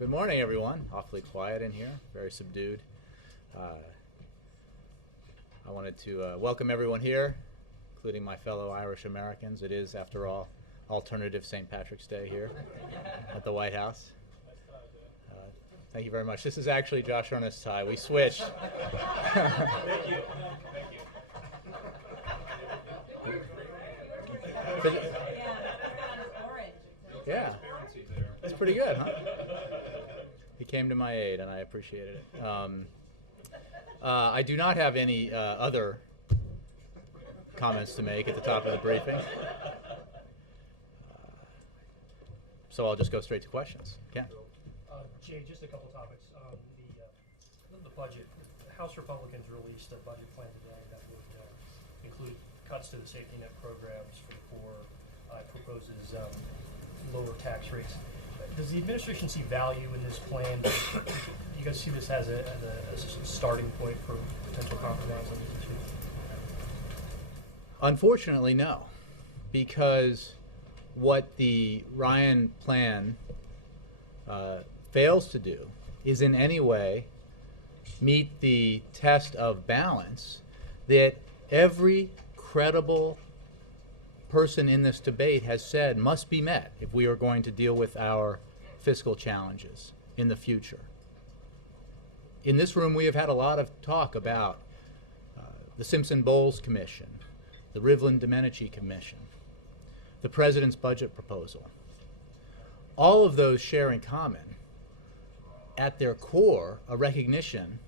Good morning, everyone. Awfully quiet in here, very subdued. I wanted to welcome everyone here, including my fellow Irish Americans. It is, after all, alternative St. Patrick's Day here at the White House. Thank you very much. This is actually Josh Earnest's tie. We switched. Thank you. Yeah, that's pretty good, huh? He came to my aid, and I appreciated it. I do not have any other comments to make at the top of the briefing, so I'll just go straight to questions. Ken? Jay, just a couple topics. The budget. House Republicans released a budget plan today that would include cuts to the safety net programs for the poor. It proposes lower tax rates. Does the administration see value in this plan? Do you guys see this as a starting point for potential compromise on this issue? Unfortunately, no, because what the Ryan plan fails to do is in any way meet the test of balance that every credible person in this debate has said must be met if we are going to deal with our fiscal challenges in the future. In this room, we have had a lot of talk about the Simpson-Bowles Commission, the Rivlin-Domenici Commission, the President's budget proposal. All of those share in common, at their core, a recognition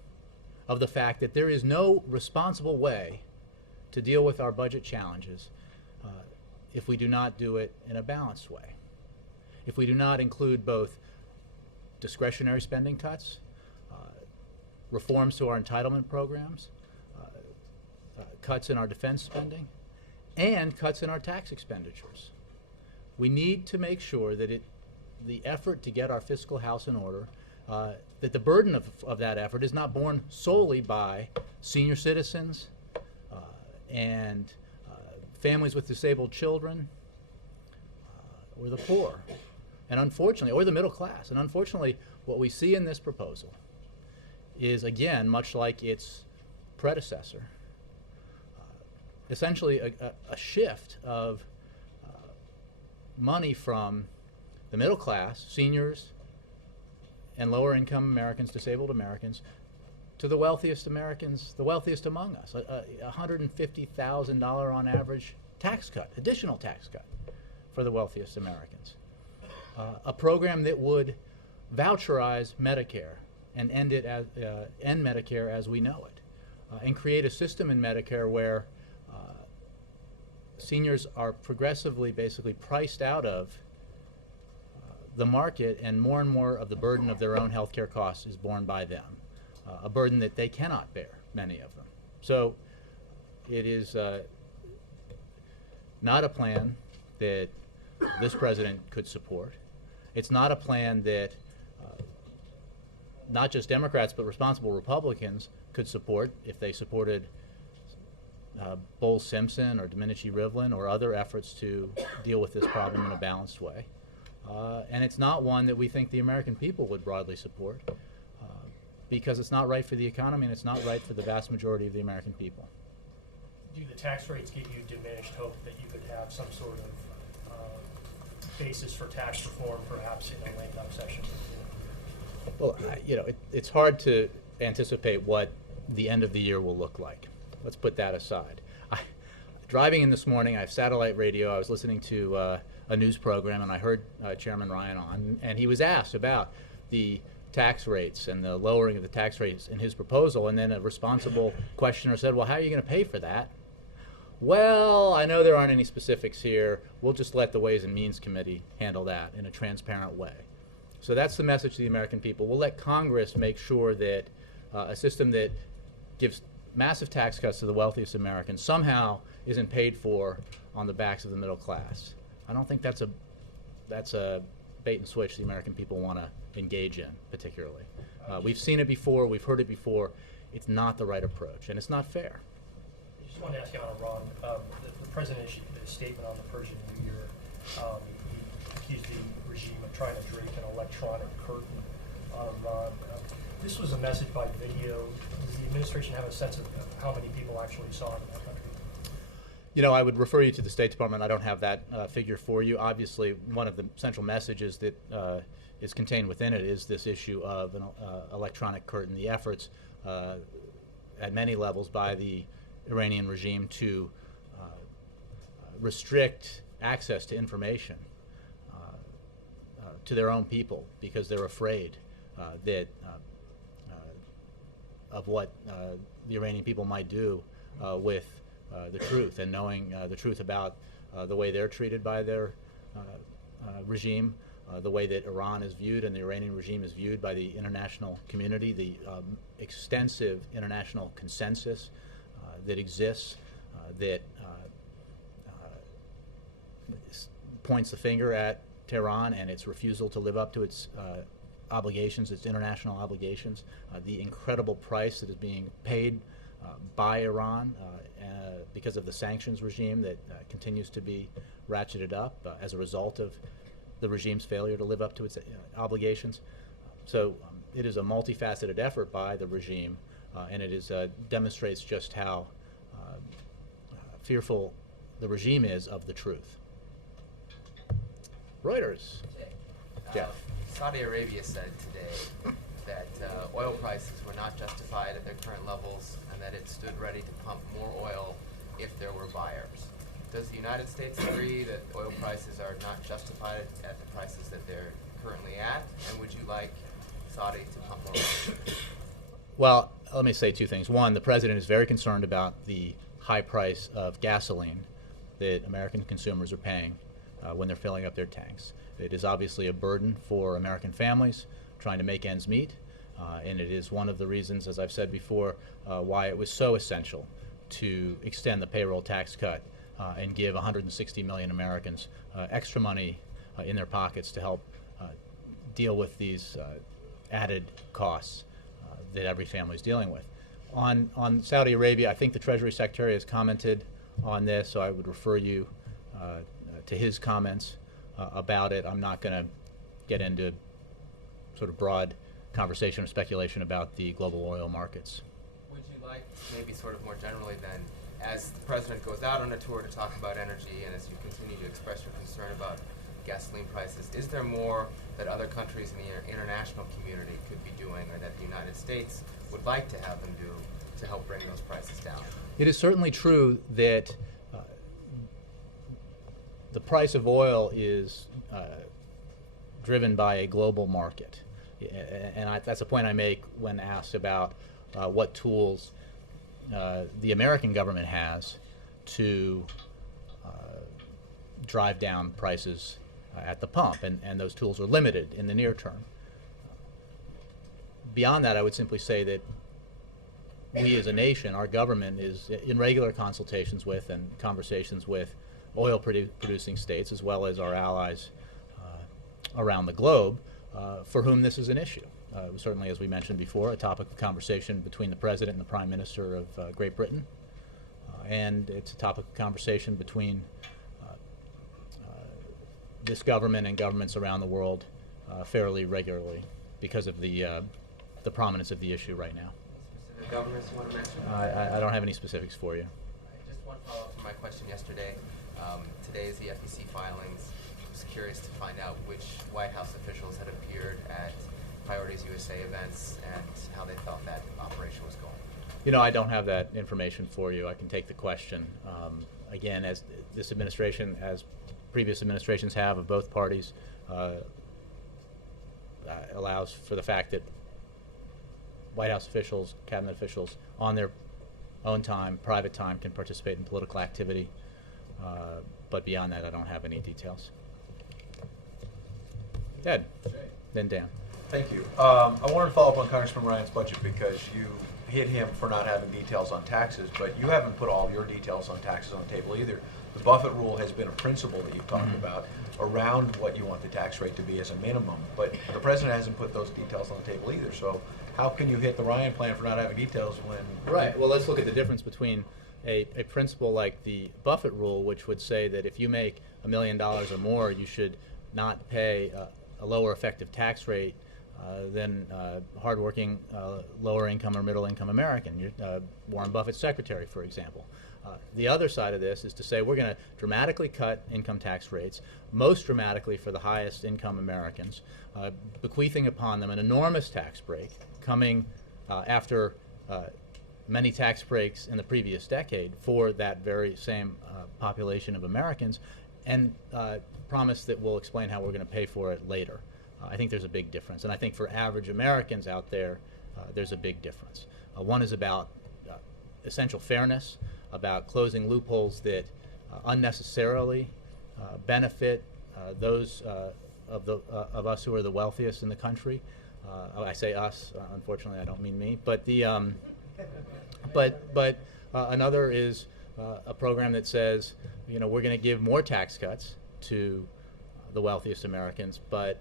of the fact that there is no responsible way to deal with our budget challenges if we do not do it in a balanced way. If we do not include both discretionary spending cuts, reforms to our entitlement programs, cuts in our defense spending, and cuts in our tax expenditures. We need to make sure that the effort to get our fiscal house in order, that the burden of that effort is not borne solely by senior citizens and families with disabled children, or the poor, and unfortunately, or the middle class. And unfortunately, what we see in this proposal is, again, much like its predecessor, essentially a shift of money from the middle class, seniors, and lower income Americans, disabled Americans, to the wealthiest Americans, the wealthiest among us, a $150,000 on average tax cut, additional tax cut for the wealthiest Americans. A program that would voucherize Medicare and end Medicare as we know it, and create a system in Medicare where seniors are progressively basically priced out of the market, and more of the burden of their own health care costs is borne by them. A burden that they cannot bear, many of them. So it is not a plan that this president could support. It's not a plan that not just Democrats but responsible Republicans could support if they supported Bowles-Simpson or Domenici-Rivlin or other efforts to deal with this problem in a balanced way. And it's not one that we think the American people would broadly support. Because it's not right for the economy and it's not right for the vast majority of the American people. Do the tax rates give you diminished hope that you could have some sort of basis for tax reform, perhaps in a lame-duck session? Well, it's hard to anticipate what the end of the year will look like. Let's put that aside. Driving in this morning, I have satellite radio. I was listening to a news program, and I heard Chairman Ryan on, and he was asked about the tax rates and the lowering of the tax rates in his proposal, and then a responsible questioner said, well, how are you going to pay for that? Well, I know there aren't any specifics here. We'll just let the Ways and Means Committee handle that in a transparent way. So that's the message to the American people. We'll let Congress make sure that a system that gives massive tax cuts to the wealthiest Americans somehow isn't paid for on the backs of the middle class. I don't think that's a bait and switch the American people want to engage in, particularly. We've seen it before, we've heard it before. It's not the right approach, and it's not fair. I just wanted to ask you on Iran. The president issued a statement on the Persian New Year. He accused the regime of trying to drape an electronic curtain on Iran. This was a message by video. Does the administration have a sense of how many people actually saw it in that country? You know, I would refer you to the State Department. I don't have that figure for you. Obviously, one of the central messages that is contained within it is this issue of an electronic curtain, the efforts at many levels by the Iranian regime to restrict access to information to their own people because they're afraid that of what the Iranian people might do with the truth, and knowing the truth about the way they're treated by their regime, the way that Iran is viewed and the Iranian regime is viewed by the international community, the extensive international consensus that exists that points the finger at Tehran and its refusal to live up to its obligations, its international obligations, the incredible price that is being paid by Iran because of the sanctions regime that continues to be ratcheted up as a result of the regime's failure to live up to its obligations. So it is a multifaceted effort by the regime, and it is demonstrates just how fearful the regime is of the truth. Reuters. Jeff. Saudi Arabia said today that oil prices were not justified at their current levels and that it stood ready to pump more oil if there were buyers. Does the United States agree that oil prices are not justified at the prices that they're currently at? And would you like Saudi to pump more oil? Well, let me say two things. One, the president is very concerned about the high price of gasoline that American consumers are paying when they're filling up their tanks. It is obviously a burden for American families trying to make ends meet, and it is one of the reasons, as I've said before, why it was so essential to extend the payroll tax cut and give 160 million Americans extra money in their pockets to help deal with these added costs that every family is dealing with. On Saudi Arabia, I think the Treasury Secretary has commented on this, so I would refer you to his comments about it. I'm not going to get into sort of broad conversation or speculation about the global oil markets. Would you like, maybe sort of more generally then, as the president goes out on a tour to talk about energy and as you continue to express your concern about gasoline prices, is there more that other countries in the international community could be doing or that the United States would like to have them do to help bring those prices down? It is certainly true that the price of oil is driven by a global market. And that's a point I make when asked about what tools the American government has to drive down prices at the pump, and those tools are limited in the near term. Beyond that, I would simply say that we as a nation, our government is in regular consultations with and conversations with oil producing states as well as our allies around the globe for whom this is an issue. Certainly, as we mentioned before, a topic of conversation between the President and the Prime Minister of Great Britain, and it's a topic of conversation between this government and governments around the world fairly regularly because of the prominence of the issue right now. Specific governments you want to mention? I don't have any specifics for you. Just one follow-up to my question yesterday. Today is the FEC filings. I was curious to find out which White House officials had appeared at Priorities USA events and how they felt that operation was going. You know, I don't have that information for you. I can take the question. Again, as this administration, as previous administrations have of both parties, allows for the fact that White House officials, cabinet officials, on their own time, private time, can participate in political activity. But beyond that, I don't have any details. Ed, then Dan. Thank you. I wanted to follow up on Congressman Ryan's budget because you hit him for not having details on taxes, but you haven't put all of your details on taxes on the table either. The Buffett rule has been a principle that you've talked about around what you want the tax rate to be as a minimum, but the president hasn't put those details on the table either. So how can you hit the Ryan plan for not having details when... Right. Well, let's look at the difference between a principle like the Buffett rule, which would say that if you make $1 million or more, you should not pay a lower effective tax rate than hardworking lower income or middle income American. Warren Buffett's secretary, for example. The other side of this is to say we're going to dramatically cut income tax rates, most dramatically for the highest income Americans, bequeathing upon them an enormous tax break coming after many tax breaks in the previous decade for that very same population of Americans, and promise that we'll explain how we're going to pay for it later. I think there's a big difference, and I think for average Americans out there, there's a big difference. One is about essential fairness, about closing loopholes that unnecessarily benefit those of us who are the wealthiest in the country. I say us, unfortunately I don't mean me, but another is a program that says, we're going to give more tax cuts to the wealthiest Americans, but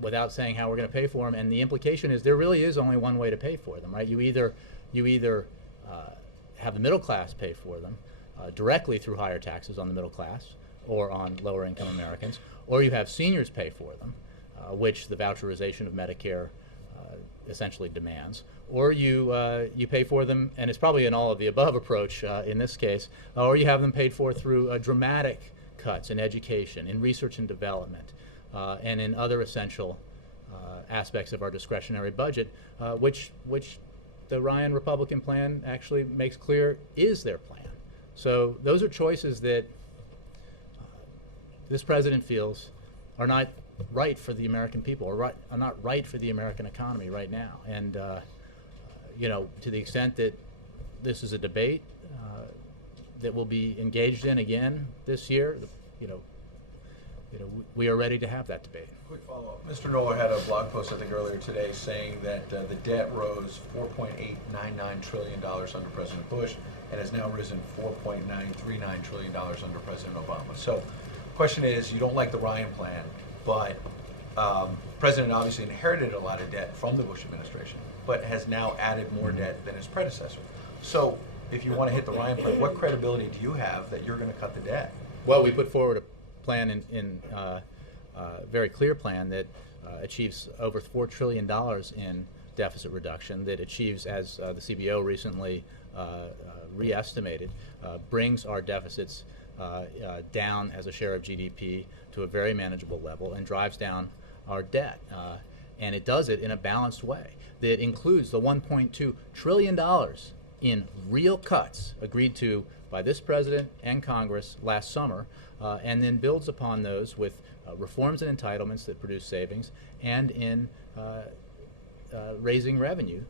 without saying how we're going to pay for them. And the implication is there really is only one way to pay for them, right? You either have the middle class pay for them directly through higher taxes on the middle class or on lower income Americans, or you have seniors pay for them, which the voucherization of Medicare essentially demands, or you pay for them, and it's probably an all of the above approach in this case, or you have them paid for through dramatic cuts in education, in research and development, and in other essential aspects of our discretionary budget, which the Ryan Republican plan actually makes clear is their plan. So those are choices that this president feels are not right for the American people, or are not right for the American economy right now. And to the extent that this is a debate that will be engaged in again this year, we are ready to have that debate. Quick follow-up. Mr. Knoller had a blog post, I think, earlier today saying that the debt rose $4.899 trillion under President Bush and has now risen $4.939 trillion under President Obama. So question is, you don't like the Ryan plan, but the President obviously inherited a lot of debt from the Bush administration, but has now added more debt than his predecessor. So if you want to hit the Ryan plan, what credibility do you have that you're going to cut the debt? Well, we put forward a plan very clear plan that achieves over $4 trillion in deficit reduction, that achieves, as the CBO recently re-estimated, brings our deficits down as a share of GDP to a very manageable level and drives down our debt. And it does it in a balanced way that includes the $1.2 trillion in real cuts agreed to by this president and Congress last summer, and then builds upon those with reforms and entitlements that produce savings, and in raising revenue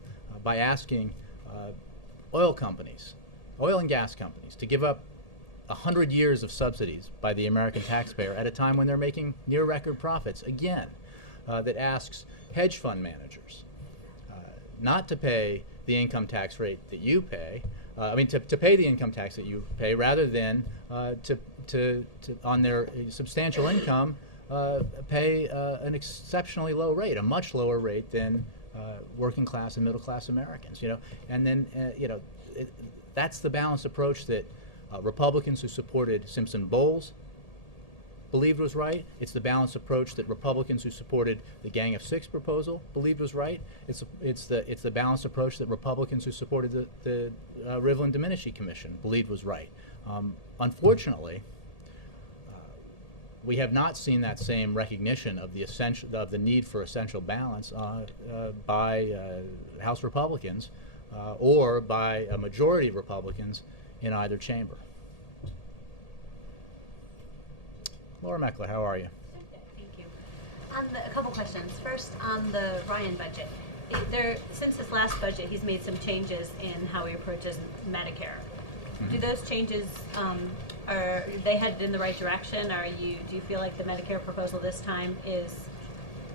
by asking oil and gas companies to give up 100 years of subsidies by the American taxpayer at a time when they're making near record profits again, that asks hedge fund managers not to pay the income tax rate that you pay, to pay the income tax that you pay, rather than to on their substantial income pay an exceptionally low rate, a much lower rate than working class and middle class Americans. And then that's the balanced approach that Republicans who supported Simpson-Bowles believed was right. It's the balanced approach that Republicans who supported the Gang of Six proposal believed was right. It's the balanced approach that Republicans who supported the Rivlin-Domenici Commission believed was right. Unfortunately, we have not seen that same recognition of the need for essential balance by House Republicans or by a majority of Republicans in either chamber. Laura Meckler, how are you? Thank you. A couple questions. First, on the Ryan budget. Since his last budget, he's made some changes in how he approaches Medicare. Mm-hmm. Do those changes, are they headed in the right direction? Do you feel like the Medicare proposal this time is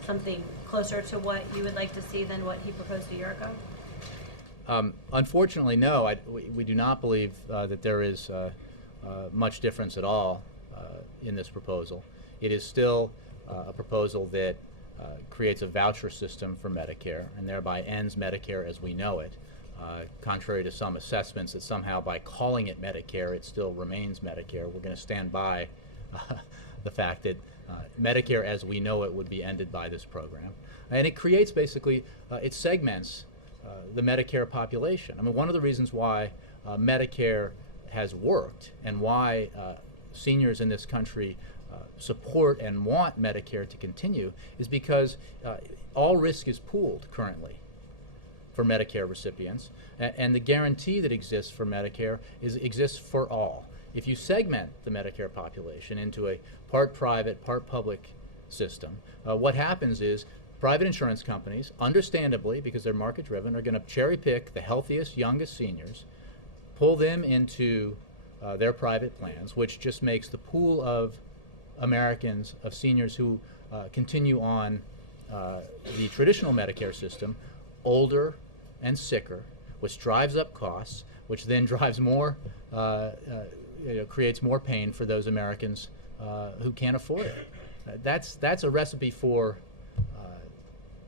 something closer to what you would like to see than what he proposed a year ago? Unfortunately, no. We do not believe that there is much difference at all in this proposal. It is still a proposal that creates a voucher system for Medicare and thereby ends Medicare as we know it, contrary to some assessments that somehow by calling it Medicare it still remains Medicare. We're going to stand by the fact that Medicare as we know it would be ended by this program. And it creates basically, it segments the Medicare population. I mean, one of the reasons why Medicare has worked and why seniors in this country support and want Medicare to continue is because all risk is pooled currently for Medicare recipients, and the guarantee that exists for Medicare exists for all. If you segment the Medicare population into a part private, part public system, what happens is private insurance companies, understandably, because they're market driven, are going to cherry pick the healthiest, youngest seniors, pull them into their private plans, which just makes the pool of Americans, of seniors who continue on the traditional Medicare system, older and sicker, which drives up costs, which then drives more, creates more pain for those Americans who can't afford it. That's a recipe for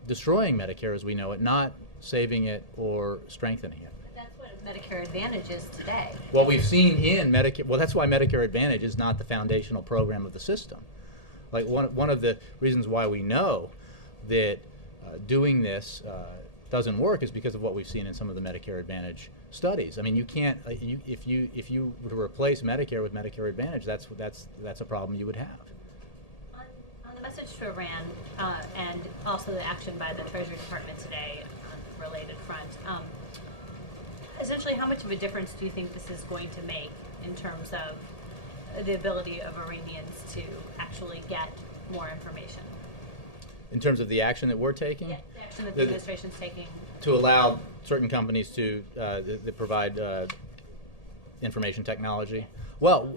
destroying Medicare as we know it, not saving it or strengthening it. But that's what Medicare Advantage is today. Well, we've seen in Medicare, well, that's why Medicare Advantage is not the foundational program of the system. Like one of the reasons why we know that doing this doesn't work is because of what we've seen in some of the Medicare Advantage studies. I mean, you can't, if you were to replace Medicare with Medicare Advantage, that's a problem you would have. On the message to Iran and also the action by the Treasury Department today on the related front, essentially how much of a difference do you think this is going to make in terms of the ability of Iranians to actually get more information? In terms of the action that we're taking? Yeah, the action that the administration's taking. To allow certain companies to that provide information technology. Well,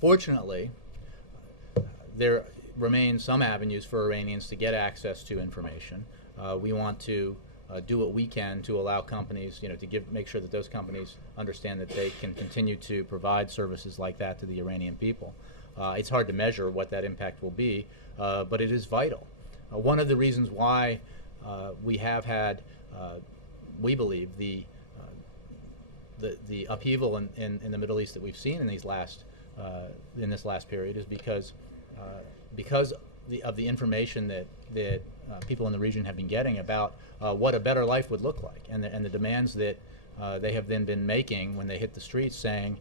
fortunately, there remain some avenues for Iranians to get access to information. We want to do what we can to allow companies, to make sure that those companies understand that they can continue to provide services like that to the Iranian people. It's hard to measure what that impact will be, but it is vital. One of the reasons why we have had, we believe, the upheaval in the Middle East that we've seen in this last period is because of the information that people in the region have been getting about what a better life would look like, and the demands that they have then been making when they hit the streets, saying,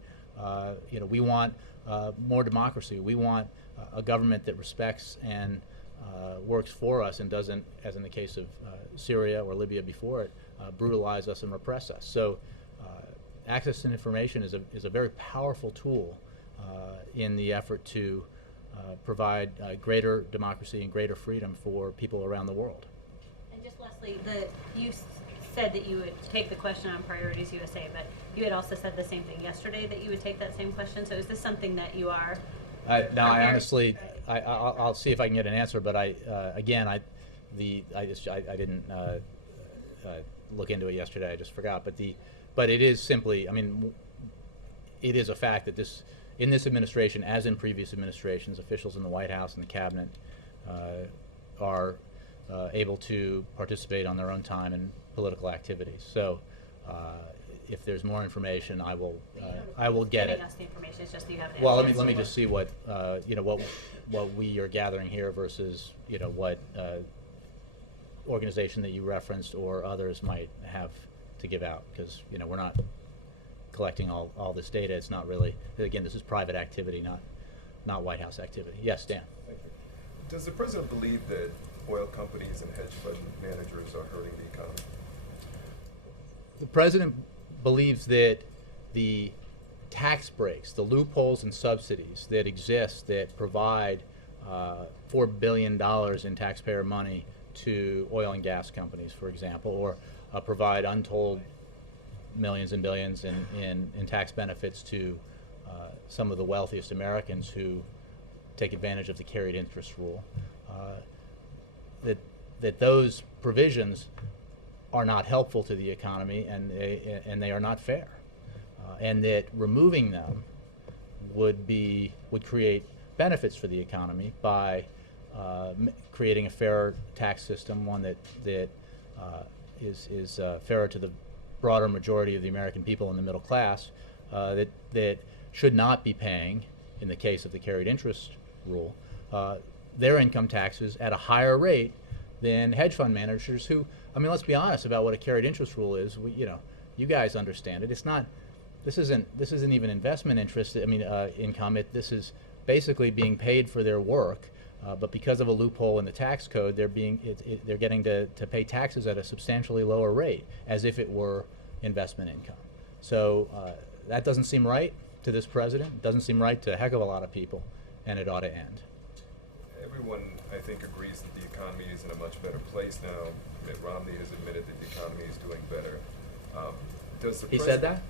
we want more democracy. We want a government that respects and works for us and doesn't, as in the case of Syria or Libya before it, brutalize us and repress us. So access to information is a very powerful tool in the effort to provide greater democracy and greater freedom for people around the world. And just Leslie, you said that you would take the question on Priorities USA, but you had also said the same thing yesterday, that you would take that same question. So is this something that you are? No, I honestly, I'll see if I can get an answer, but I didn't look into it yesterday. I just forgot. But it is simply, I mean, it is a fact that in this administration, as in previous administrations, officials in the White House and the cabinet are able to participate on their own time in political activities. So if there's more information, I will get it. Us the information. It's just that you haven't. Well, let me just see what what we are gathering here versus what organization that you referenced or others might have to give out, because we're not collecting all this data. It's not really, again, this is private activity, not White House activity. Yes, Dan. Thank you. Does the president believe that oil companies and hedge fund managers are hurting the economy? The president believes that the tax breaks, the loopholes and subsidies that exist that provide $4 billion in taxpayer money to oil and gas companies, for example, or provide untold millions and billions in tax benefits to some of the wealthiest Americans who take advantage of the carried interest rule, that those provisions are not helpful to the economy, and they are not fair, and that removing them would create benefits for the economy by creating a fairer tax system, one that is fairer to the broader majority of the American people in the middle class, that should not be paying in the case of the carried interest rule, their income taxes at a higher rate than hedge fund managers who, I mean, let's be honest about what a carried interest rule is. You guys understand it. It's not, this isn't even investment interest, income. This is basically being paid for their work, but because of a loophole in the tax code, they're getting to pay taxes at a substantially lower rate, as if it were investment income. So that doesn't seem right to this president. It doesn't seem right to a heck of a lot of people, and it ought to end. Everyone, I think, agrees that the economy is in a much better place now. Mitt Romney has admitted that the economy is doing better. He said that?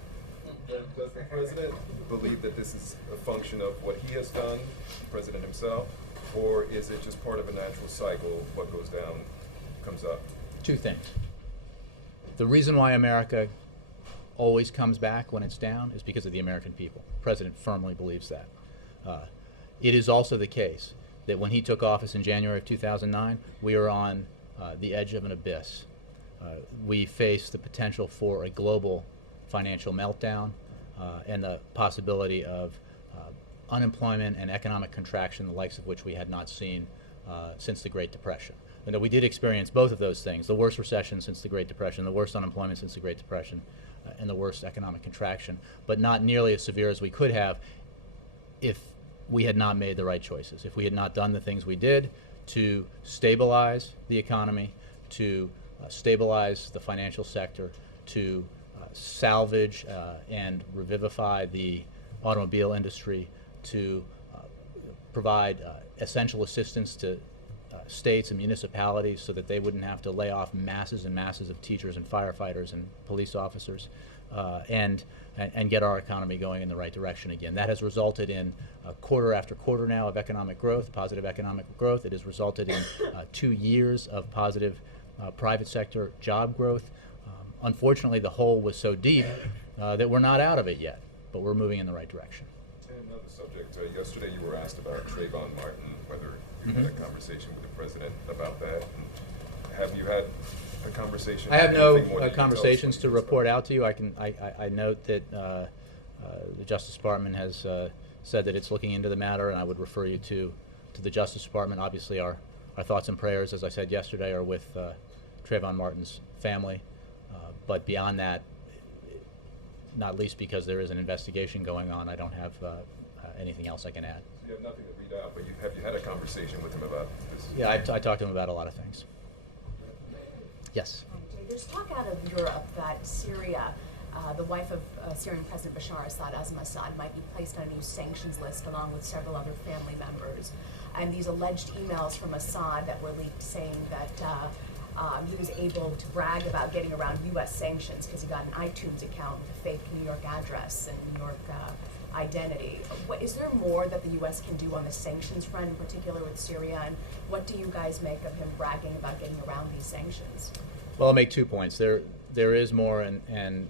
Does the president believe that this is a function of what he has done, the president himself, or is it just part of a natural cycle? What goes down comes up. Two things. The reason why America always comes back when it's down is because of the American people. The president firmly believes that. It is also the case that when he took office in January of 2009, we were on the edge of an abyss. We faced the potential for a global financial meltdown and the possibility of unemployment and economic contraction, the likes of which we had not seen since the Great Depression. And that we did experience both of those things, the worst recession since the Great Depression, the worst unemployment since the Great Depression, and the worst economic contraction, but not nearly as severe as we could have if we had not made the right choices, if we had not done the things we did to stabilize the economy, to stabilize the financial sector, to salvage and revivify the automobile industry, to provide essential assistance to states and municipalities so that they wouldn't have to lay off masses and masses of teachers and firefighters and police officers, and get our economy going in the right direction again. That has resulted in quarter after quarter now of economic growth, positive economic growth. It has resulted in 2 years of positive private sector job growth. Unfortunately, the hole was so deep that we're not out of it yet, but we're moving in the right direction. And another subject, yesterday you were asked about Trayvon Martin, whether you had a conversation with the president about that. And have you had a conversation? I have Anything more no that you can tell us conversations what to you report out to you. I note that the Justice Department has said that it's looking into the matter, and I would refer you to the Justice Department. Obviously, our thoughts and prayers, as I said yesterday, are with Trayvon Martin's family. But beyond that, not least because there is an investigation going on, I don't have anything else I can add. So you have nothing to read out, but have you had a conversation with him about this? Yeah, I talked to him about a lot of things. Yes. There's talk out of Europe that Syria, the wife of Syrian President Bashar Assad, Azam Assad, might be placed on a new sanctions list along with several other family members. And these alleged emails from Assad that were leaked saying that he was able to brag about getting around U.S. sanctions because he got an iTunes account with a fake New York address and New York identity. Is there more that the U.S. can do on the sanctions front, in particular with Syria? And what do you guys make of him bragging about getting around these sanctions? Well, I'll make 2 points. There is more, and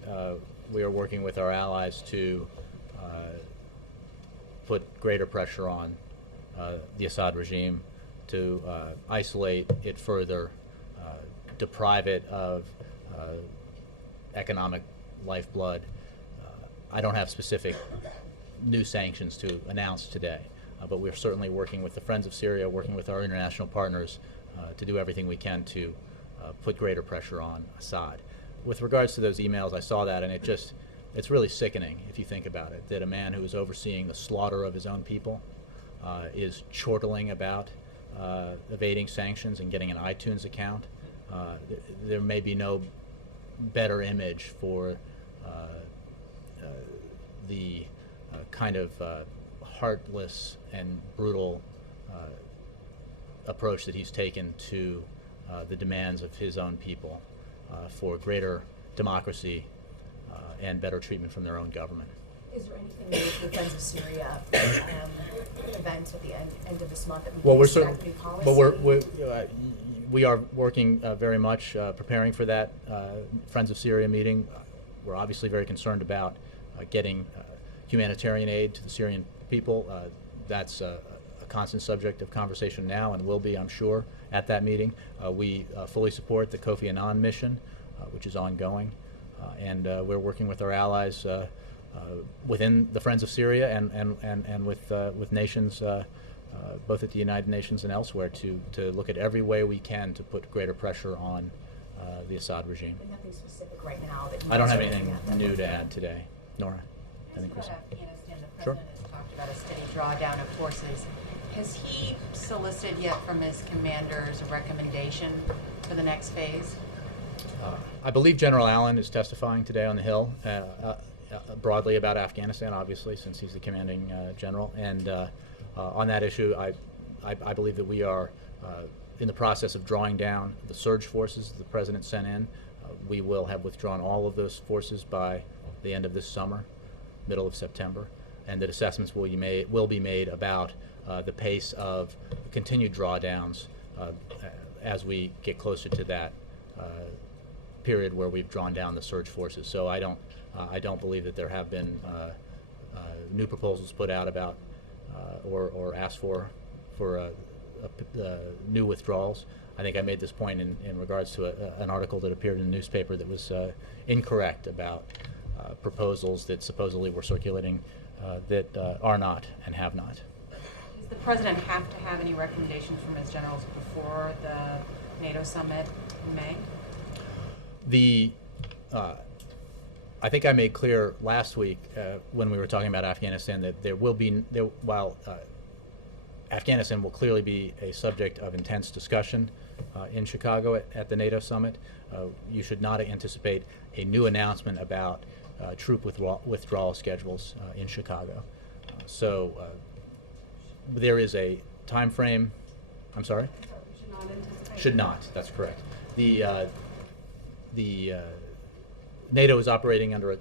we are working with our allies to put greater pressure on the Assad regime to isolate it further, deprive it of economic lifeblood. I don't have specific new sanctions to announce today, but we're certainly working with the Friends of Syria, working with our international partners to do everything we can to put greater pressure on Assad. With regards to those emails, I saw that, and it's really sickening if you think about it, that a man who is overseeing the slaughter of his own people is chortling about evading sanctions and getting an iTunes account. There may be no better image for the kind of heartless and brutal approach that he's taken to the demands of his own people for greater democracy and better treatment from their own government. Is there anything new to the Friends of Syria event at the end of this month that we Well, can expect new policy? but we are working very much preparing for that Friends of Syria meeting. We're obviously very concerned about getting humanitarian aid to the Syrian people. That's a constant subject of conversation now and will be, I'm sure, at that meeting. We fully support the Kofi Annan mission, which is ongoing, and we're working with our allies within the Friends of Syria and with nations, both at the United Nations and elsewhere, to look at every way we can to put greater pressure on the Assad regime. But nothing specific right now that you I don't guys have are anything looking at that new would- to add today. Nora? Anything, Chris? About Afghanistan, the Sure. president has talked about a steady drawdown of forces. Has he solicited yet from his commanders a recommendation for the next phase? I believe General Allen is testifying today on the Hill broadly about Afghanistan, obviously, since he's the commanding general. And on that issue, I believe that we are in the process of drawing down the surge forces the president sent in. We will have withdrawn all of those forces by the end of this summer, middle of September, and that assessments will be made about the pace of continued drawdowns as we get closer to that period where we've drawn down the surge forces. So I don't believe that there have been new proposals put out about or asked for new withdrawals. I think I made this point in regards to an article that appeared in the newspaper that was incorrect about proposals that supposedly were circulating that are not and have not. Does the president have to have any recommendations from his generals before the NATO summit in May? I think I made clear last week when we were talking about Afghanistan that while Afghanistan will clearly be a subject of intense discussion in Chicago at the NATO summit, you should not anticipate a new announcement about troop withdrawal schedules in Chicago. So there is a time frame. I'm sorry? Should not. That's correct. The NATO is operating under a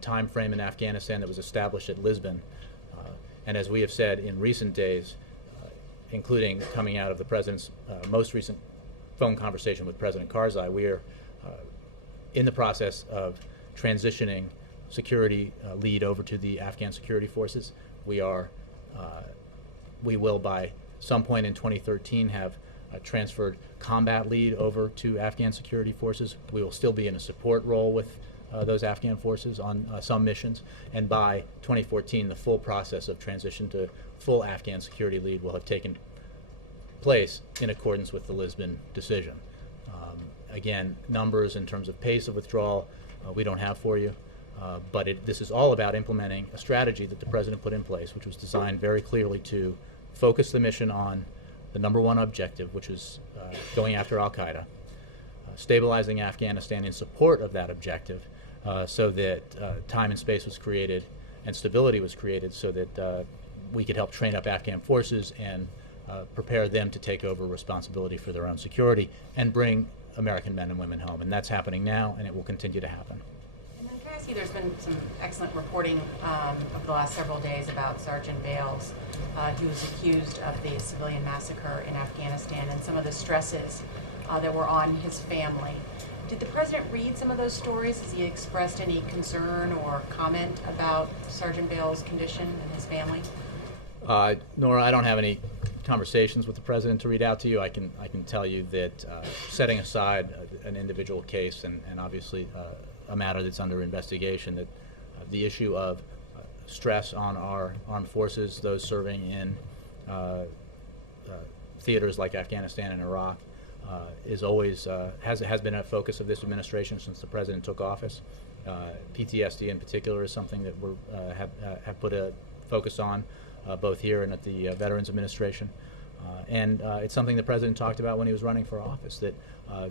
time frame in Afghanistan that was established at Lisbon, and as we have said in recent days, including coming out of the president's most recent phone conversation with President Karzai, we are in the process of transitioning security lead over to the Afghan security forces. We will by some point in 2013 have transferred combat lead over to Afghan security forces. We will still be in a support role with those Afghan forces on some missions, and by 2014 the full process of transition to full Afghan security lead will have taken place in accordance with the Lisbon decision. Again, numbers in terms of pace of withdrawal we don't have for you, but this is all about implementing a strategy that the president put in place, which was designed very clearly to focus the mission on the number one objective, which is going after al-Qaeda, stabilizing Afghanistan in support of that objective, so that time and space was created and stability was created so that we could help train up Afghan forces and prepare them to take over responsibility for their own security and bring American men and women home. And that's happening now, and it will continue to happen. And then can I ask you, there's been some excellent reporting over the last several days about Sergeant Bales, who was accused of the civilian massacre in Afghanistan and some of the stresses that were on his family. Did the president read some of those stories? Has he expressed any concern or comment about Sergeant Bales' condition and his family? Nora, I don't have any conversations with the president to read out to you. I can tell you that setting aside an individual case and obviously a matter that's under investigation, that the issue of stress on our armed forces, those serving in theaters like Afghanistan and Iraq, is always has been a focus of this administration since the president took office. PTSD in particular is something that we have put a focus on both here and at the Veterans Administration, and it's something the president talked about when he was running for office, that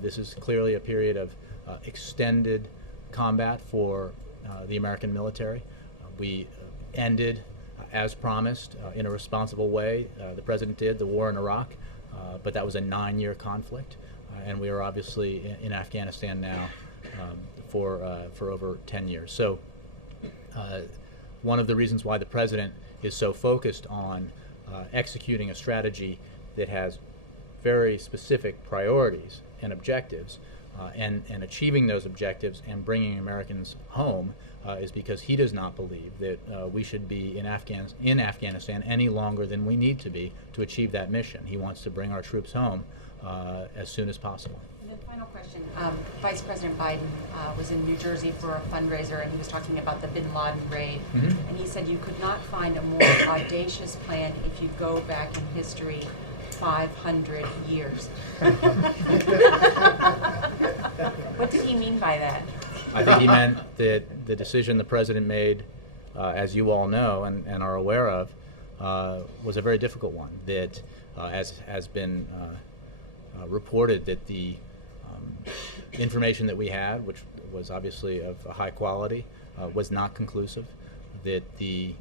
this is clearly a period of extended combat for the American military. We ended, as promised, in a responsible way, the president did, the war in Iraq, but that was a 9-year conflict, and we are obviously in Afghanistan now for over 10 years. So one of the reasons why the president is so focused on executing a strategy that has very specific priorities and objectives, and achieving those objectives and bringing Americans home is because he does not believe that we should be in Afghanistan any longer than we need to be to achieve that mission. He wants to bring our troops home as soon as possible. And then final question, Vice President Biden was in New Jersey for a fundraiser, and he was talking about the bin Laden raid, and he said you could not find a more audacious plan if you go back in history 500 years. What did he mean by that? I think he meant that the decision the president made, as you all know and are aware of, was a very difficult one. That, as has been reported, that the information that we had, which was obviously of a high quality, was not conclusive. That the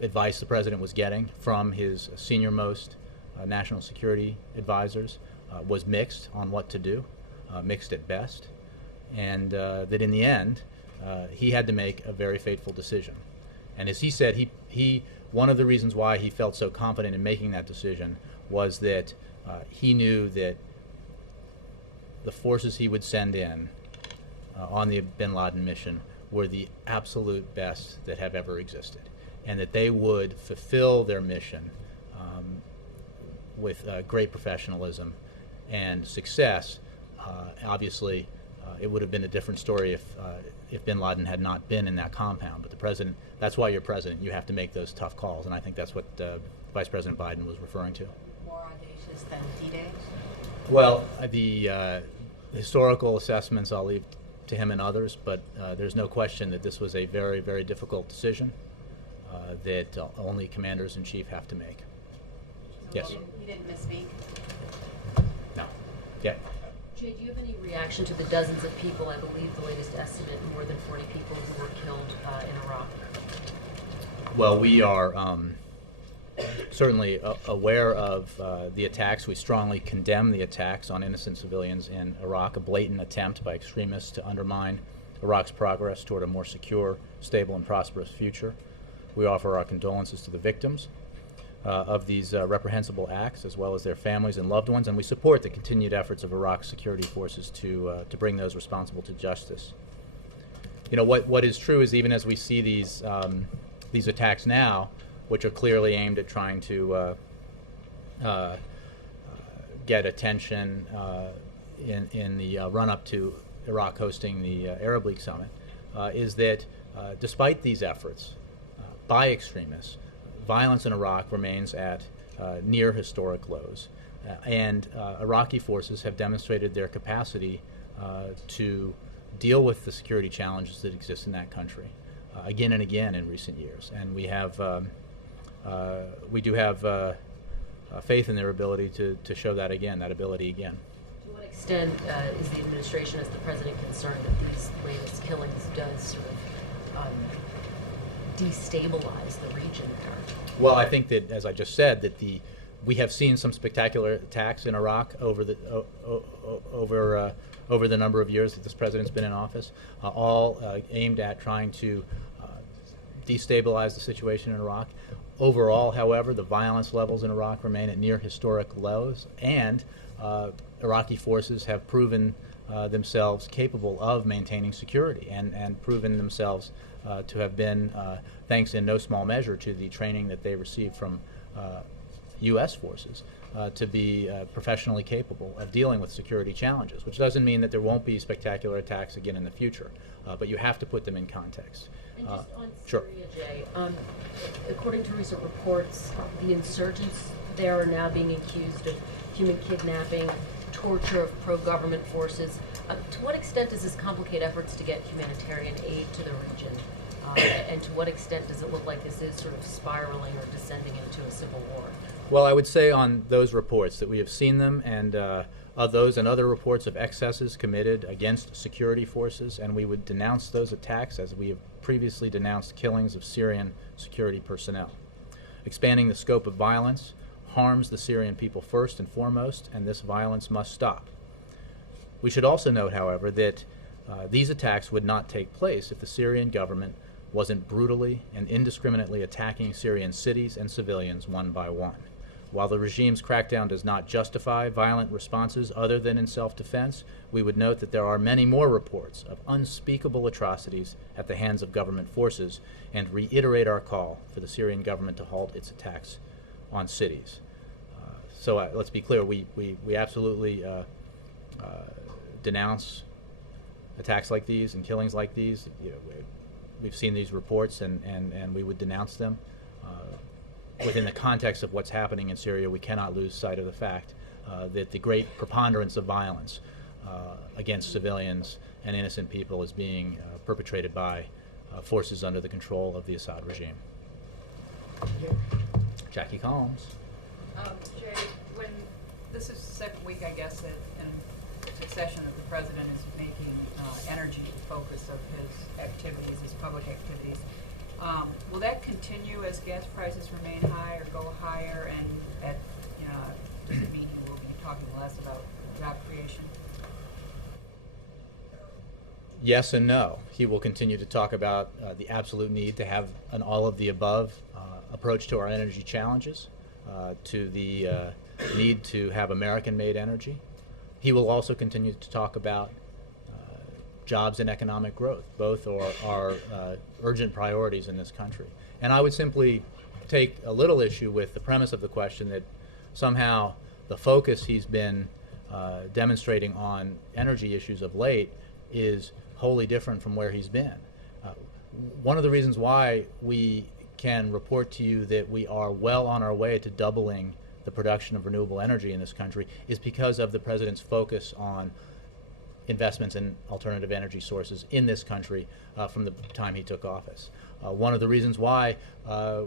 advice the president was getting from his senior-most national security advisors was mixed on what to do, mixed at best, and that in the end, he had to make a very fateful decision. And as he said, he one of the reasons why he felt so confident in making that decision was that he knew that the forces he would send in on the bin Laden mission were the absolute best that have ever existed, and that they would fulfill their mission with great professionalism and success. Obviously, it would have been a different story if bin Laden had not been in that compound. But the president, that's why you're president. You have to make those tough calls, and I think that's what Vice President Biden was referring to. More audacious than D-Day? Well, the historical assessments I'll leave to him and others, but there's no question that this was a very, very difficult decision that only commanders-in-chief have to make. Yes. He didn't misspeak? No. Yeah. Jay, do you have any reaction to the dozens of people, I believe the latest estimate, more than 40 people who were killed in Iraq? Well, we are certainly aware of the attacks. We strongly condemn the attacks on innocent civilians in Iraq, a blatant attempt by extremists to undermine Iraq's progress toward a more secure, stable, and prosperous future. We offer our condolences to the victims of these reprehensible acts, as well as their families and loved ones, and we support the continued efforts of Iraq's security forces to bring those responsible to justice. You know, what is true is, even as we see these attacks now, which are clearly aimed at trying to get attention in the run-up to Iraq hosting the Arab League summit, is that despite these efforts by extremists, violence in Iraq remains at near historic lows, and Iraqi forces have demonstrated their capacity to deal with the security challenges that exist in that country again and again in recent years. And we do have faith in their ability to show that ability again. To what extent is the administration, as the president, concerned that these latest killings does sort of destabilize the region there? Well, I think that, as I just said, that we have seen some spectacular attacks in Iraq over the number of years that this president's been in office, all aimed at trying to destabilize the situation in Iraq. Overall, however, the violence levels in Iraq remain at near historic lows, and Iraqi forces have proven themselves capable of maintaining security and proven themselves to have been, thanks in no small measure to the training that they received from U.S. forces, to be professionally capable of dealing with security challenges, which doesn't mean that there won't be spectacular attacks again in the future, but you have to put them in context. And just on Sure. Syria, Jay, according to recent reports, the insurgents there are now being accused of human kidnapping, torture of pro-government forces. To what extent does this complicate efforts to get humanitarian aid to the region? And to what extent does it look like this is sort of spiraling or descending into a civil war? Well, I would say on those reports that we have seen them, and of those and other reports of excesses committed against security forces, and we would denounce those attacks as we have previously denounced killings of Syrian security personnel. Expanding the scope of violence harms the Syrian people first and foremost, and this violence must stop. We should also note, however, that these attacks would not take place if the Syrian government wasn't brutally and indiscriminately attacking Syrian cities and civilians one by one. While the regime's crackdown does not justify violent responses other than in self-defense, we would note that there are many more reports of unspeakable atrocities at the hands of government forces, and reiterate our call for the Syrian government to halt its attacks on cities. So let's be clear, we absolutely denounce attacks like these and killings like these. You know, we've seen these reports, and we would denounce them. Within the context of what's happening in Syria, we cannot lose sight of the fact that the great preponderance of violence against civilians and innocent people is being perpetrated by forces under the control of the Assad regime. Jackie Collins. Jay, when this is the second week, I guess, that in succession that the president is making energy the focus of his activities, his public activities, will that continue as gas prices remain high or go higher? And does it mean he will be talking less about job creation? Yes and no. He will continue to talk about the absolute need to have an all-of-the-above approach to our energy challenges, to the need to have American-made energy. He will also continue to talk about jobs and economic growth. Both are urgent priorities in this country. And I would simply take a little issue with the premise of the question that somehow the focus he's been demonstrating on energy issues of late is wholly different from where he's been. One of the reasons why we can report to you that we are well on our way to doubling the production of renewable energy in this country is because of the president's focus on investments in alternative energy sources in this country from the time he took office. One of the reasons why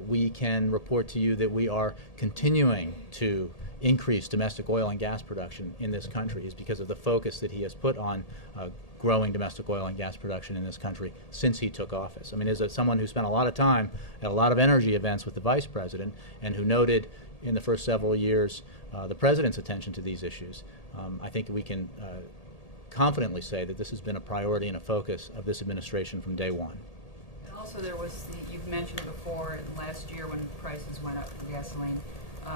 we can report to you that we are continuing to increase domestic oil and gas production in this country is because of the focus that he has put on growing domestic oil and gas production in this country since he took office. I mean, as someone who spent a lot of time at a lot of energy events with the vice president and who noted in the first several years the president's attention to these issues, I think we can confidently say that this has been a priority and a focus of this administration from day one. And also there was, you've mentioned before, last year when prices went up for gasoline,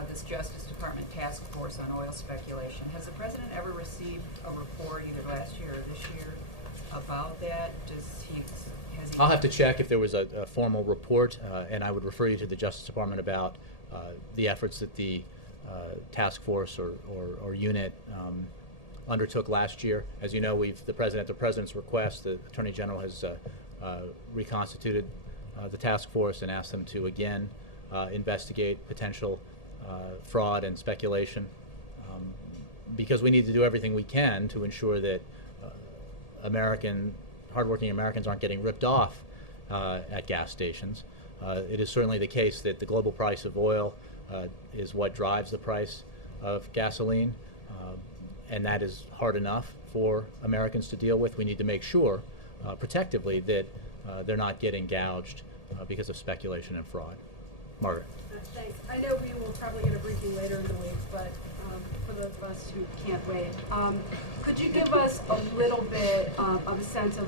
this Justice Department task force on oil speculation. Has the president ever received a report either last year or this year about that? Has he I'll have to check if there was a formal report, and I would refer you to the Justice Department about the efforts that the task force or unit undertook last year. As you know, at the president's request, the Attorney General has reconstituted the task force and asked them to again investigate potential fraud and speculation, because we need to do everything we can to ensure that hardworking Americans aren't getting ripped off at gas stations. It is certainly the case that the global price of oil is what drives the price of gasoline, and that is hard enough for Americans to deal with. We need to make sure, protectively, that they're not getting gouged because of speculation and fraud. Margaret. Thanks. I know we will probably get a briefing later in the week, but for those of us who can't wait, could you give us a little bit of a sense of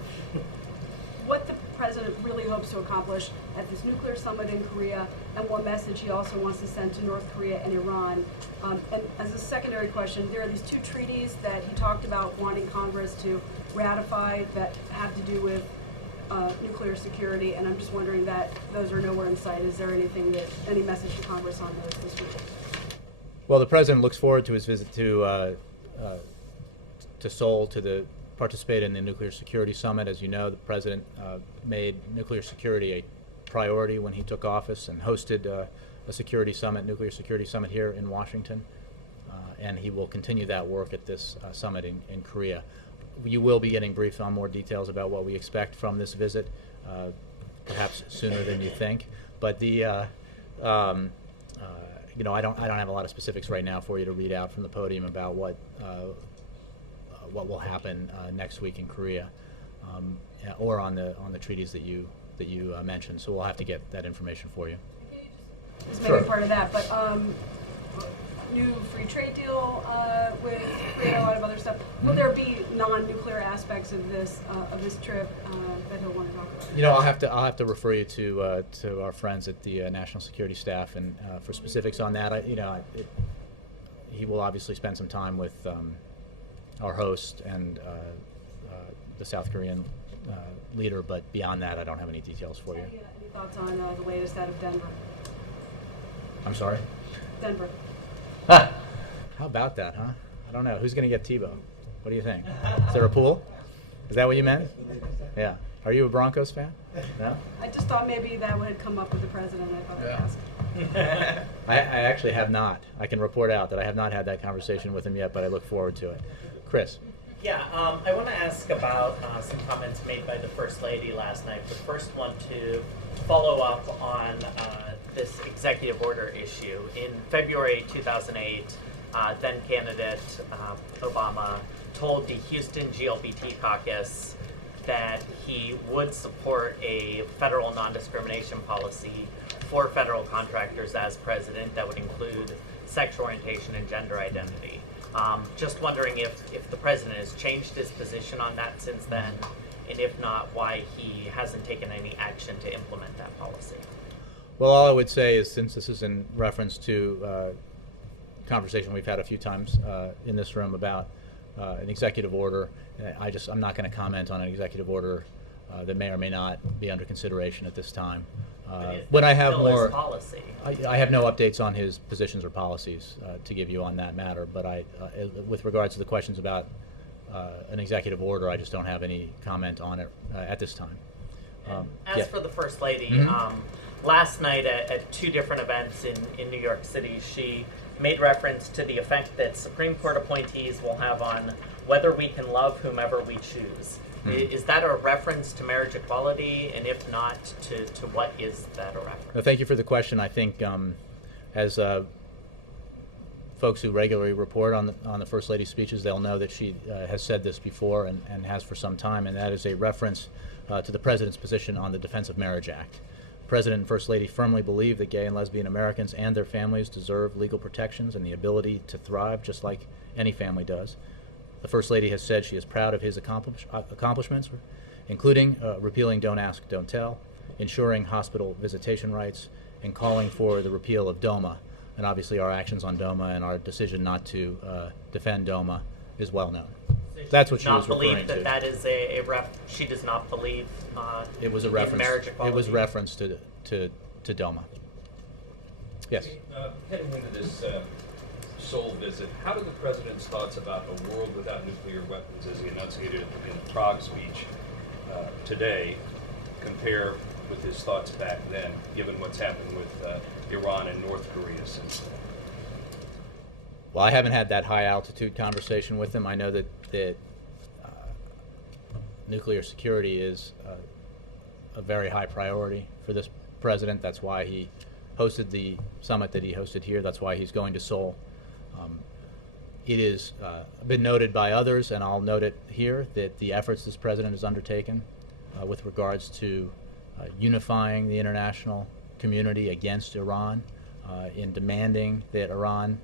what the president really hopes to accomplish at this nuclear summit in Korea, and what message he also wants to send to North Korea and Iran? And as a secondary question, there are these two treaties that he talked about wanting Congress to ratify that have to do with nuclear security, and I'm just wondering that those are nowhere in sight. Is there any message to Congress on those this week? Well, the president looks forward to his visit to Seoul to participate in the Nuclear Security Summit. As you know, the president made nuclear security a priority when he took office and hosted a nuclear security summit here in Washington, and he will continue that work at this summit in Korea. You will be getting briefed on more details about what we expect from this visit, perhaps sooner than you think. But I don't have a lot of specifics right now for you to read out from the podium about what will happen next week in Korea, or on the treaties that you mentioned. So we'll have to get that information for you. This may be part of that, but new free trade deal with Korea, a lot of other stuff. Will there be non-nuclear aspects of this trip that he'll want to talk about? I'll have to refer you to our friends at the National Security Staff and for specifics on that. He will obviously spend some time with our host and the South Korean leader, but beyond that, I don't have any details for you. Any thoughts on the latest out of Denver? I'm sorry? Denver. How about that, huh? I don't know. Who's going to get Tebow? What do you think? Is there a pool? Is that what you meant? Yeah. Are you a Broncos fan? No? I just thought maybe that would come up with the president. I thought I'd ask. I actually have not. I can report out that I have not had that conversation with him yet, but I look forward to it. Chris. Yeah, I want to ask about some comments made by the First Lady last night. The first one to follow up on this executive order issue. In February 2008, then candidate Obama told the Houston GLBT caucus that he would support a federal non-discrimination policy for federal contractors as president that would include sexual orientation and gender identity. Just wondering if the president has changed his position on that since then, and if not, why he hasn't taken any action to implement that policy. Well, all I would say is, since this is in reference to conversation we've had a few times in this room about an executive order, I'm not going to comment on an executive order that may or may not be under consideration at this time. When I have more, I have no updates on his positions or policies to give you on that matter. But with regards to the questions about an executive order, I just don't have any comment on it at this time. As for the First Lady, last night at two different events in New York City, she made reference to the effect that Supreme Court appointees will have on whether we can love whomever we choose. Is that a reference to marriage equality? And if not, to what is that a reference? No, thank you for the question. I think as folks who regularly report on the First Lady's speeches, they'll know that she has said this before and has for some time, and that is a reference to the President's position on the Defense of Marriage Act. The President and First Lady firmly believe that gay and lesbian Americans and their families deserve legal protections and the ability to thrive just like any family does. The First Lady has said she is proud of his accomplishments, including repealing Don't Ask, Don't Tell, ensuring hospital visitation rights, and calling for the repeal of DOMA. And obviously our actions on DOMA and our decision not to defend DOMA is well known. That's what she was referring to. That is she does not believe it was a in reference. marriage equality? It was reference to DOMA. Yes. Heading into this Seoul visit, how do the President's thoughts about a world without nuclear weapons, as he enunciated in the Prague speech today, compare with his thoughts back then, given what's happened with Iran and North Korea since then? Well, I haven't had that high altitude conversation with him. I know that nuclear security is a very high priority for this president. That's why he hosted the summit that he hosted here. That's why he's going to Seoul. It has been noted by others, and I'll note it here, that the efforts this president has undertaken with regards to unifying the international community against Iran, in demanding that Iran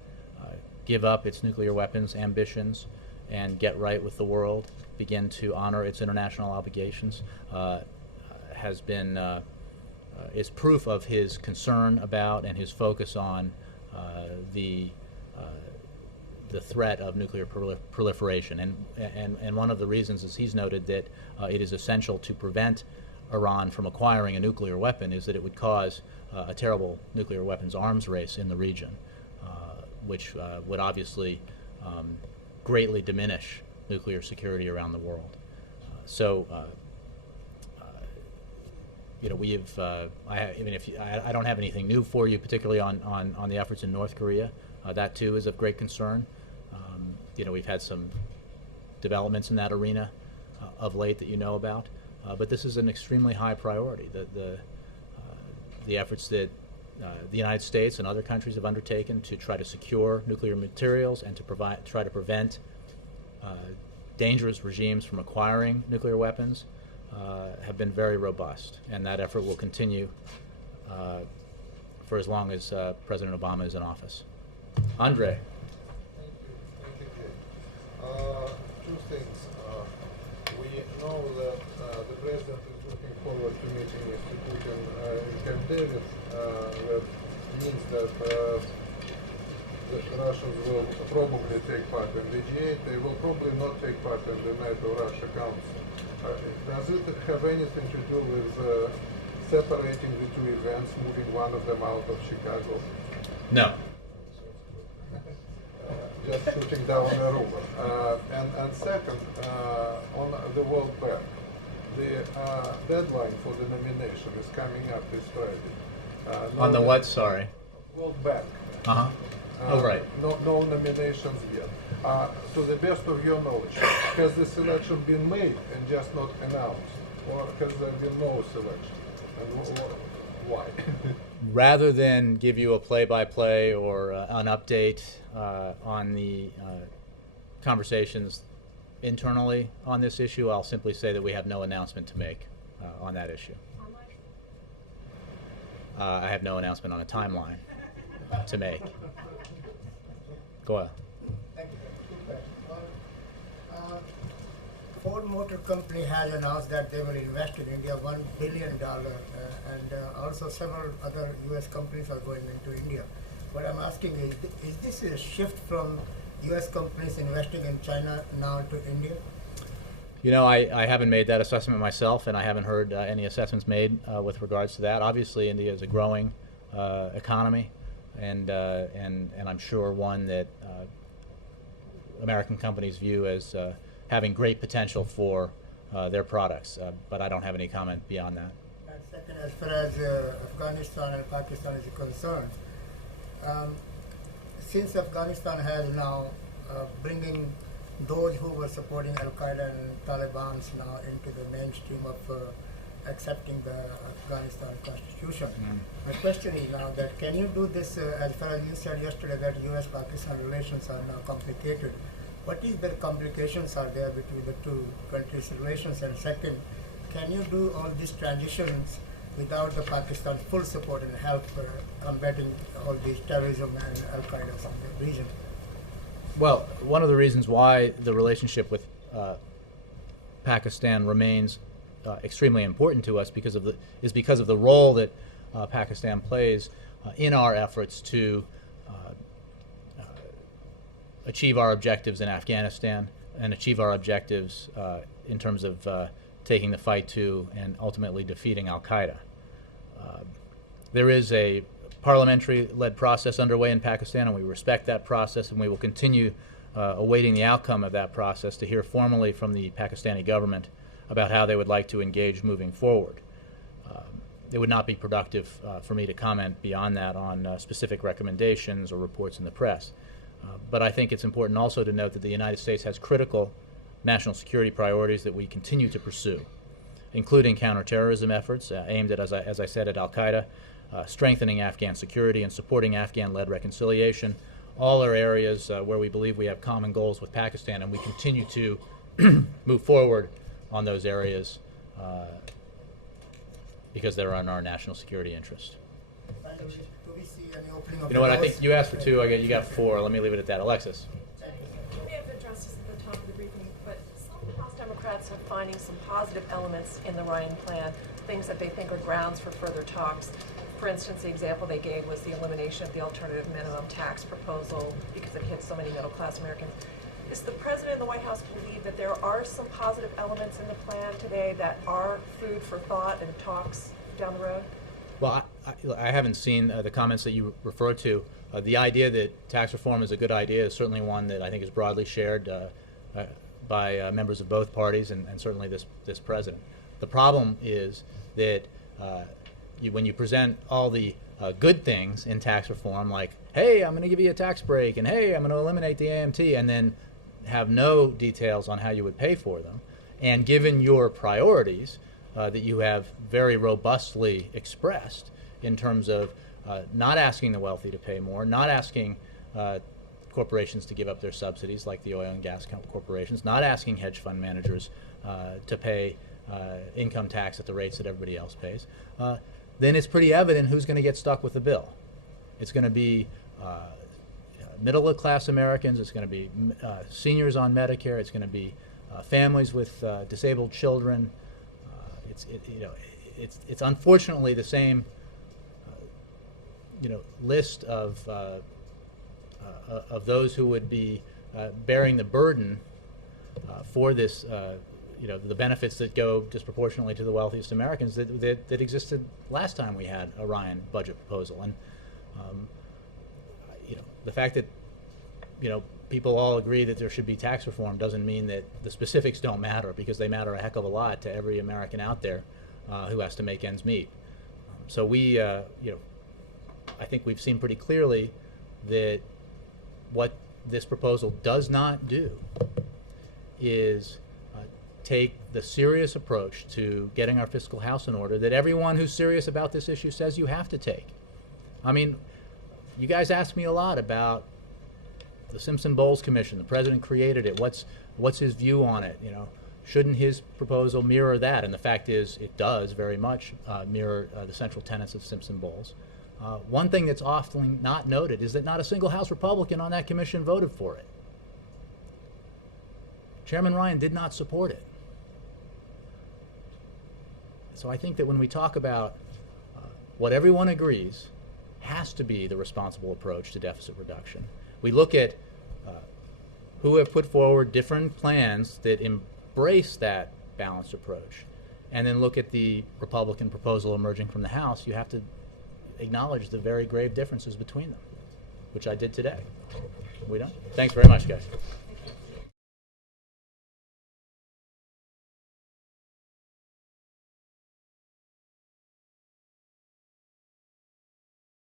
give up its nuclear weapons ambitions and get right with the world, begin to honor its international obligations, has been is proof of his concern about and his focus on the threat of nuclear proliferation. And one of the reasons is he's noted that it is essential to prevent Iran from acquiring a nuclear weapon is that it would cause a terrible nuclear weapons arms race in the region, which would obviously greatly diminish nuclear security around the world. We have. I don't have anything new for you, particularly on the efforts in North Korea. That too is of great concern. We've had some developments in that arena of late that you know about, but this is an extremely high priority. The efforts that the United States and other countries have undertaken to try to secure nuclear materials and to try to prevent dangerous regimes from acquiring nuclear weapons have been very robust, and that effort will continue for as long as President Obama is in office. Andre. Two things. We know that the president is looking forward to meeting Mr. Putin in Camp David. That means that the Russians will probably take part in the G8. They will probably not take part in the NATO-Russia Council. Does it have anything to do with separating the two events, moving one of them out of Chicago? No. just shooting down a rumor. And second, on the World Bank, the deadline for the nomination is coming up this Friday. On the what, sorry? World Bank. Uh-huh. Oh, right. No nominations yet. To the best of your knowledge, has the selection been made and just not announced? Or has there been no selection? And why? Rather than give you a play-by-play or an update on the conversations internally on this issue, I'll simply say that we have no announcement to make on that issue. I have no announcement on a timeline to make. Go ahead. Thank you. Ford Motor Company has announced that they will invest in India $1 billion, and also several other U.S. companies are going into India. What I'm asking is this a shift from U.S. companies investing in China now to India? You know, I haven't made that assessment myself, and I haven't heard any assessments made with regards to that. Obviously, India is a growing economy, and I'm sure one that American companies view as having great potential for their products, but I don't have any comment beyond that. And second, as far as Afghanistan and Pakistan is concerned, since Afghanistan has now bringing those who were supporting Al-Qaeda and Taliban now into the mainstream of accepting the Afghanistan constitution. My question is now that can you do this, as far as you said yesterday that U.S.-Pakistan relations are now complicated. What is the complications are there between the two countries' relations? And second, can you do all these transitions without the Pakistan's full support and help combating all these terrorism and Al-Qaeda in the region? Well, one of the reasons why the relationship with Pakistan remains extremely important to us because of the role that Pakistan plays in our efforts to achieve our objectives in Afghanistan and achieve our objectives in terms of taking the fight to and ultimately defeating Al-Qaeda. There is a parliamentary-led process underway in Pakistan, and we respect that process, and we will continue awaiting the outcome of that process to hear formally from the Pakistani government about how they would like to engage moving forward. It would not be productive for me to comment beyond that on specific recommendations or reports in the press. But I think it's important also to note that the United States has critical national security priorities that we continue to pursue, including counterterrorism efforts aimed at, as I said, at Al-Qaeda, strengthening Afghan security and supporting Afghan-led reconciliation. All are areas where we believe we have common goals with Pakistan, and we continue to move forward on those areas because they're in our national security interest. Do we see any opening of You know what, I think you asked for two, you got four. Let me leave it at that. Alexis. You may have addressed this at the top of the briefing, but some House Democrats are finding some positive elements in the Ryan plan, things that they think are grounds for further talks. For instance, the example they gave was the elimination of the alternative minimum tax proposal because it hits so many middle-class Americans. Does the President and the White House believe that there are some positive elements in the plan today that are food for thought and talks down the road? Well, I haven't seen the comments that you referred to. The idea that tax reform is a good idea is certainly one that I think is broadly shared by members of both parties and certainly this president. The problem is that when you present all the good things in tax reform, like, hey, I'm going to give you a tax break, and hey, I'm going to eliminate the AMT, and then have no details on how you would pay for them, and given your priorities that you have very robustly expressed in terms of not asking the wealthy to pay more, not asking corporations to give up their subsidies like the oil and gas corporations, not asking hedge fund managers to pay income tax at the rates that everybody else pays, then it's pretty evident who's going to get stuck with the bill. It's going to be middle-class Americans, it's going to be seniors on Medicare, it's going to be families with disabled children. It's unfortunately the same list of those who would be bearing the burden for this, the benefits that go disproportionately to the wealthiest Americans that existed last time we had a Ryan budget proposal. And the fact that people all agree that there should be tax reform doesn't mean that the specifics don't matter, because they matter a heck of a lot to every American out there who has to make ends meet. So we, I think we've seen pretty clearly that what this proposal does not do is take the serious approach to getting our fiscal house in order that everyone who's serious about this issue says you have to take. I mean, you guys ask me a lot about the Simpson-Bowles Commission. The president created it. What's his view on it? You know, shouldn't his proposal mirror that? And the fact is, it does very much mirror the central tenets of Simpson-Bowles. One thing that's often not noted is that not a single House Republican on that commission voted for it. Chairman Ryan did not support it. So I think that when we talk about what everyone agrees has to be the responsible approach to deficit reduction, we look at who have put forward different plans that embrace that balanced approach, and then look at the Republican proposal emerging from the House. You have to acknowledge the very grave differences between them, which I did today. We done? Thanks very much, guys.